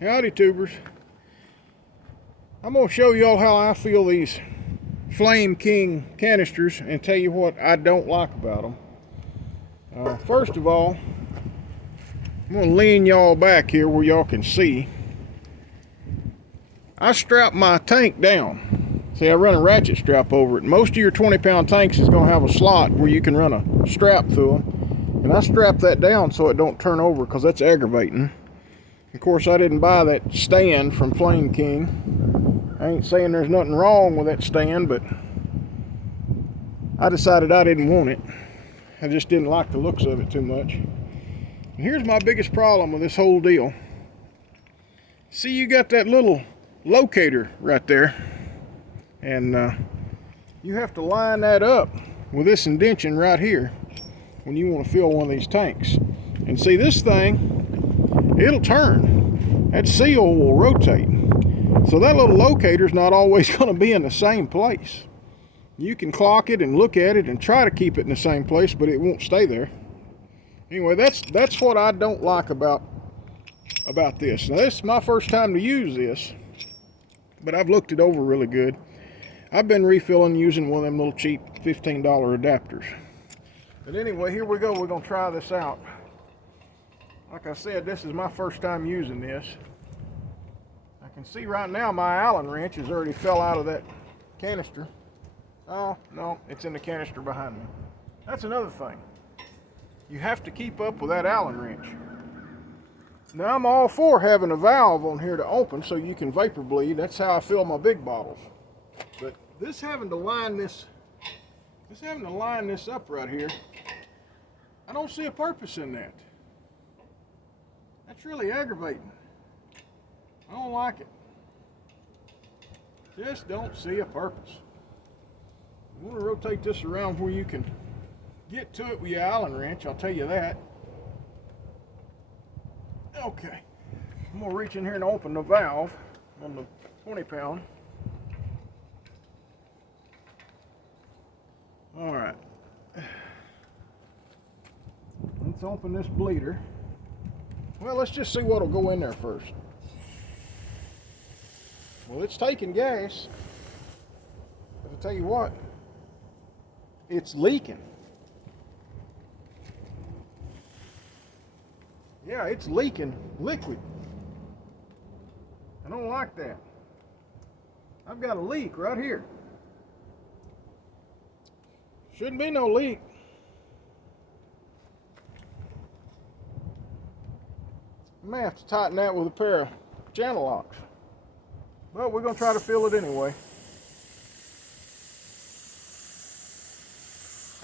Howdy tubers. I'm going to show y'all how I feel these Flame King canisters and tell you what I don't like about them. First of all, I'm going to lean y'all back here where y'all can see. I strap my tank down. See, I run a ratchet strap over it. Most of your 20-pound tanks is going to have a slot where you can run a strap through them. And I strap that down so it don't turn over because that's aggravating. Of course, I didn't buy that stand from Flame King. I ain't saying there's nothing wrong with that stand, but I decided I didn't want it. I just didn't like the looks of it too much. And here's my biggest problem with this whole deal. See, you got that little locator right there, and you have to line that up with this indention right here when you want to fill one of these tanks. And see, this thing, it'll turn. That seal will rotate. So that little locator's not always going to be in the same place. You can clock it and look at it and try to keep it in the same place, but it won't stay there. Anyway, that's what I don't like about this. Now, this is my first time to use this, but I've looked it over really good. I've been refilling using one of them little cheap $15 adapters. But anyway, here we go. We're going to try this out. Like I said, this is my first time using this. I can see right now my Allen wrench has already fell out of that canister. Oh, no, it's in the canister behind me. That's another thing. You have to keep up with that Allen wrench. Now, I'm all for having a valve on here to open so you can vapor bleed. That's how I fill my big bottles. But this having to line this up right here, I don't see a purpose in that. That's really aggravating. I don't like it. Just don't see a purpose. You want to rotate this around where you can get to it with your Allen wrench, I'll tell you that. Okay, I'm going to reach in here and open the valve on the 20-pound. Alright. Let's open this bleeder. Well, let's just see what'll go in there first. Well, it's taking gas. But I'll tell you what, it's leaking. Yeah, it's leaking liquid. I don't like that. I've got a leak right here. Shouldn't be no leak. I may have to tighten that with a pair of channel locks. But we're going to try to fill it anyway.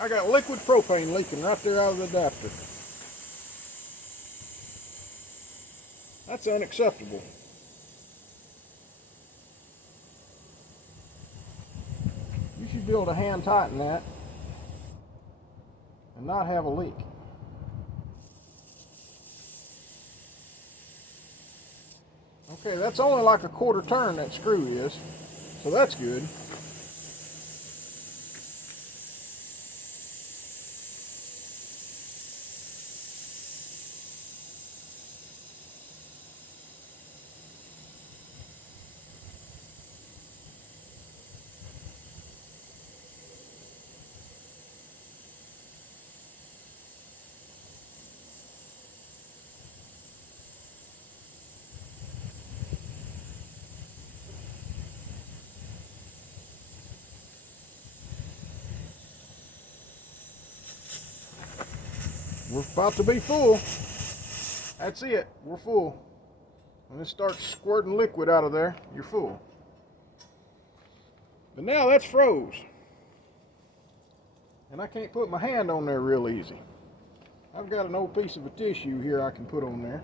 I got liquid propane leaking right there out of the adapter. That's unacceptable. You should be able to hand tighten that and not have a leak. Okay, that's only like a quarter turn that screw is, so that's good. We're about to be full. That's it, we're full. When it starts squirting liquid out of there, you're full. But now that's froze. And I can't put my hand on there real easy. I've got an old piece of a tissue here I can put on there.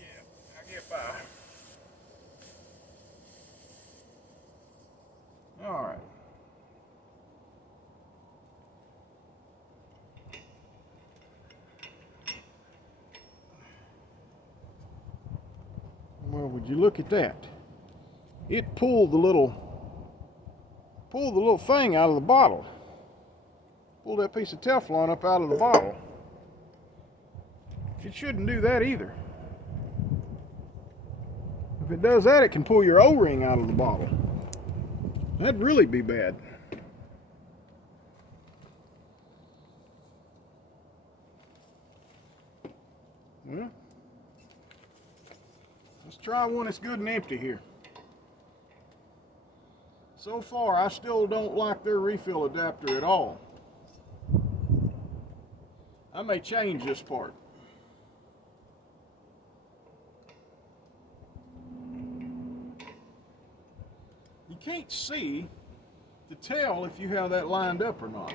Yeah, I get by. All right. Well, would you look at that? It pulled the little thing out of the bottle. Pulled that piece of Teflon up out of the bottle. It shouldn't do that either. If it does that, it can pull your O-ring out of the bottle. That'd really be bad. Well, let's try one that's good and empty here. So far, I still don't like their refill adapter at all. I may change this part. You can't see to tell if you have that lined up or not.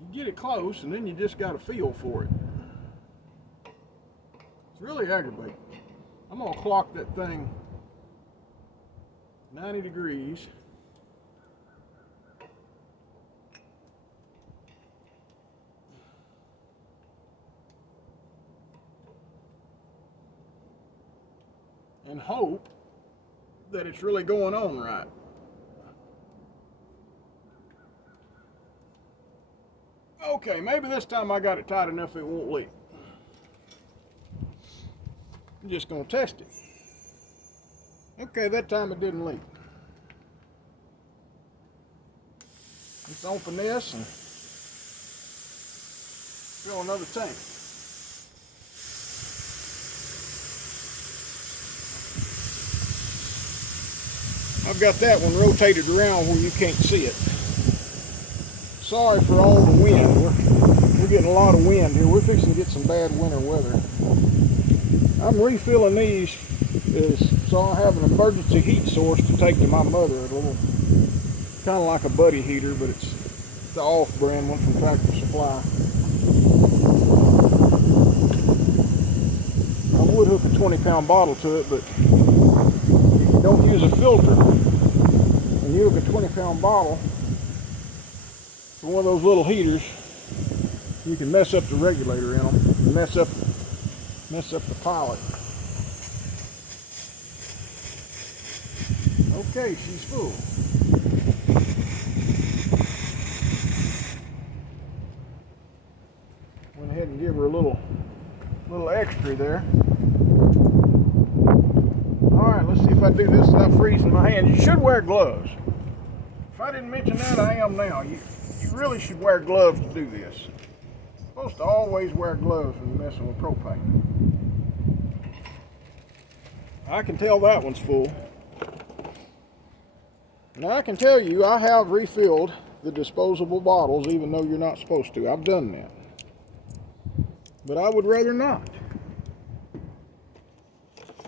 You get it close and then you just got a feel for it. It's really aggravating. I'm going to clock that thing 90 degrees. And hope that it's really going on right. Okay, maybe this time I got it tight enough it won't leak. I'm just going to test it. Okay, that time it didn't leak. Let's open this and fill another tank. I've got that one rotated around where you can't see it. Sorry for all the wind. We're getting a lot of wind here. We're fixing to get some bad winter weather. I'm refilling these so I have an emergency heat source to take to my mother. A little, kind of like a buddy heater, but it's the off-brand one from Tractor Supply. I would hook a 20-pound bottle to it, but if you don't use a filter and you hook a 20-pound bottle to one of those little heaters, you can mess up the regulator in them and mess up the pilot. Okay, she's full. Went ahead and give her a little extra there. Alright, let's see if I do this without freezing my hands. You should wear gloves. If I didn't mention that, I am now. You really should wear gloves to do this. You're supposed to always wear gloves when you're messing with propane. I can tell that one's full. Now I can tell you I have refilled the disposable bottles even though you're not supposed to. I've done that. But I would rather not.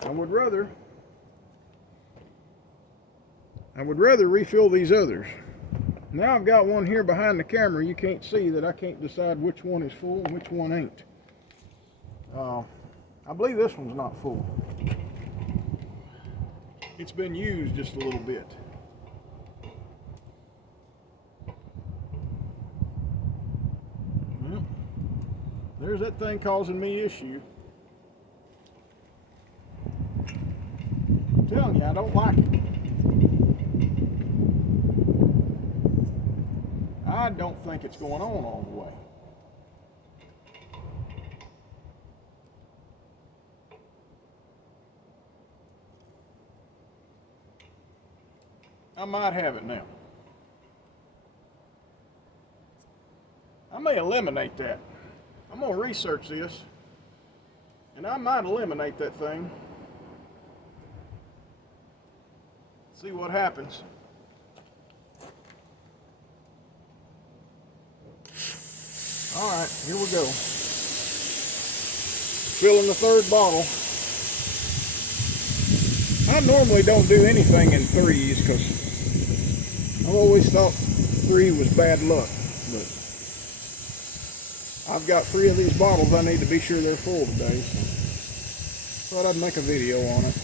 I would rather refill these others. Now I've got one here behind the camera you can't see that I can't decide which one is full and which one ain't. I believe this one's not full. It's been used just a little bit. Well, there's that thing causing me issue. I'm telling you, I don't like it. I don't think it's going on all the way. I might have it now. I may eliminate that. I'm going to research this, and I might eliminate that thing. See what happens. All right, here we go. Filling the third bottle. I normally don't do anything in threes because I've always thought 3 was bad luck, but I've got 3 of these bottles I need to be sure they're full today, so thought I'd make a video on it.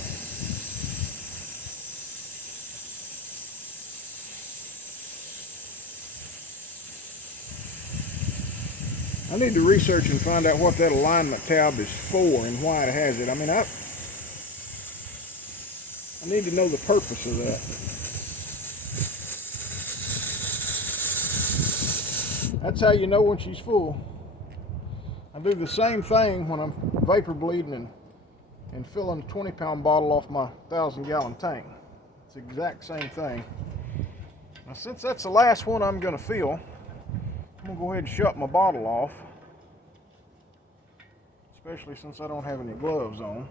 I need to research and find out what that alignment tab is for and why it has it. I mean, I need to know the purpose of that. That's how you know when she's full. I do the same thing when I'm vapor bleeding and filling a 20-pound bottle off my 1,000-gallon tank. It's the exact same thing. Now, since that's the last one I'm going to fill, I'm going to go ahead and shut my bottle off, especially since I don't have any gloves on.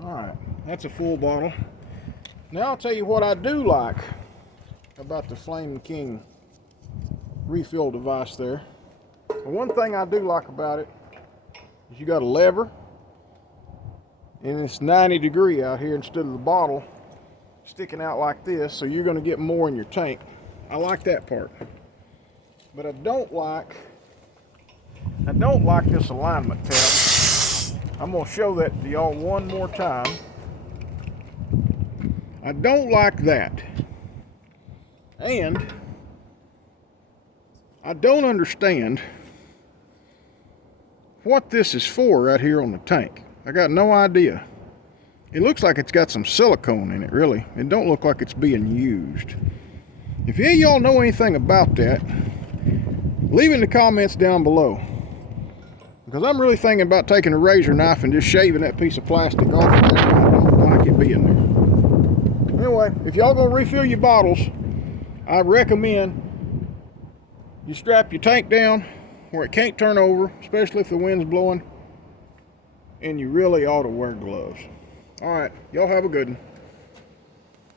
Alright, that's a full bottle. Now I'll tell you what I do like about the Flame King refill device there. The one thing I do like about it is you got a lever, and it's 90 degree out here instead of the bottle sticking out like this, so you're going to get more in your tank. I like that part. But I don't like this alignment tab. I'm going to show that to y'all one more time. I don't like that. And I don't understand what this is for right here on the tank. I got no idea. It looks like it's got some silicone in it, really. It don't look like it's being used. If any of y'all know anything about that, leave in the comments down below. Because I'm really thinking about taking a razor knife and just shaving that piece of plastic off. I don't like it being there. Anyway, if y'all gonna refill your bottles, I recommend you strap your tank down where it can't turn over, especially if the wind's blowing, and you really ought to wear gloves. All right, y'all have a good one.